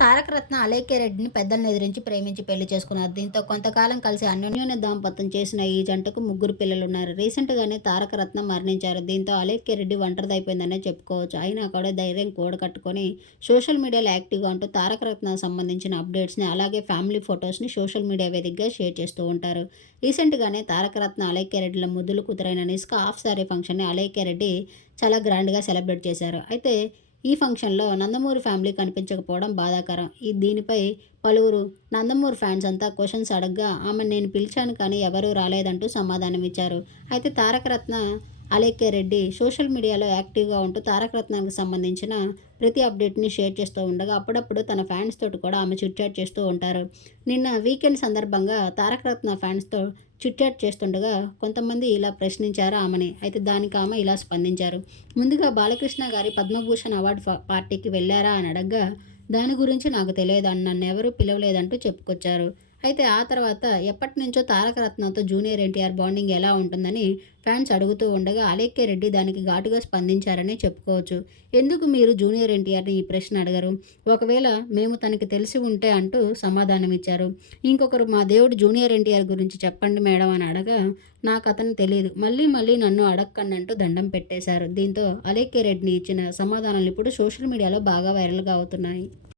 తారక రత్న అలేఖ్య రెడ్డిని పెద్దలను ఎదిరించి ప్రేమించి పెళ్ళి చేసుకున్నారు. దీంతో కొంతకాలం కలిసి అన్యోన్య దాంపత్యం చేసిన ఈ జంటకు ముగ్గురు పిల్లలున్నారు. రీసెంట్గానే తారక రత్న మరణించారు. దీంతో అలేఖ్య రెడ్డి ఒంటరిదైపోయిందనే చెప్పుకోవచ్చు. అయినా కూడా ధైర్యం కూడగట్టుకొని సోషల్ మీడియాలో యాక్టివ్గా ఉంటూ తారక రత్న సంబంధించిన అప్డేట్స్ని అలాగే ఫ్యామిలీ ఫొటోస్ని సోషల్ మీడియా వేదికగా షేర్ చేస్తూ ఉంటారు. రీసెంట్గానే తారక రత్న అలేఖ్య రెడ్డిల ముద్దులు కుదురైన నిస్క హాఫ్ సారీ ఫంక్షన్ని అలేఖ్య రెడ్డి చాలా గ్రాండ్గా సెలబ్రేట్ చేశారు. అయితే ఈ ఫంక్షన్లో నందమూరి ఫ్యామిలీ కనిపించకపోవడం బాధాకరం. ఈ దీనిపై పలువురు నందమూరి ఫ్యాన్స్ అంతా క్వశ్చన్స్ అడగ్గా ఆమె నేను పిలిచాను కానీ ఎవరూ రాలేదంటూ సమాధానం ఇచ్చారు అయితే తారకరత్న అలేఖ్య రెడ్డి సోషల్ మీడియాలో యాక్టివ్గా ఉంటూ తారకరత్నానికి సంబంధించిన ప్రతి అప్డేట్ని షేర్ చేస్తూ ఉండగా అప్పుడప్పుడు తన ఫ్యాన్స్ తోటి కూడా ఆమె చిట్చాట్ చేస్తూ ఉంటారు. నిన్న వీకెండ్ సందర్భంగా తారకరత్న ఫ్యాన్స్తో చిట్చాట్ చేస్తుండగా కొంతమంది ఇలా ప్రశ్నించారు ఆమెని. అయితే దానికి ఆమె ఇలా స్పందించారు. ముందుగా బాలకృష్ణ గారి పద్మభూషణ్ అవార్డు పార్టీకి వెళ్ళారా అని అడగ్గా దాని గురించి నాకు తెలియదు అని నన్ను ఎవరూ పిలవలేదంటూ చెప్పుకొచ్చారు. అయితే ఆ తర్వాత ఎప్పటి నుంచో తారకరత్నతో జూనియర్ ఎన్టీఆర్ బాండింగ్ ఎలా ఉంటుందని ఫ్యాన్స్ అడుగుతూ ఉండగా అలేఖ్య రెడ్డి దానికి ఘాటుగా స్పందించారని చెప్పుకోవచ్చు. ఎందుకు మీరు జూనియర్ ఎన్టీఆర్ని ఈ ప్రశ్న అడగరు? ఒకవేళ మేము తనకి తెలిసి ఉంటే అంటూ సమాధానం ఇచ్చారు. ఇంకొకరు మా దేవుడు జూనియర్ ఎన్టీఆర్ గురించి చెప్పండి మేడం అని అడగా నాకు అతను తెలియదు. మళ్ళీ మళ్ళీ నన్ను అడగకండి అంటూ దండం పెట్టేశారు. దీంతో అలేఖ్య రెడ్డిని ఇచ్చిన సమాధానాలు ఇప్పుడు సోషల్ మీడియాలో బాగా వైరల్గా అవుతున్నాయి.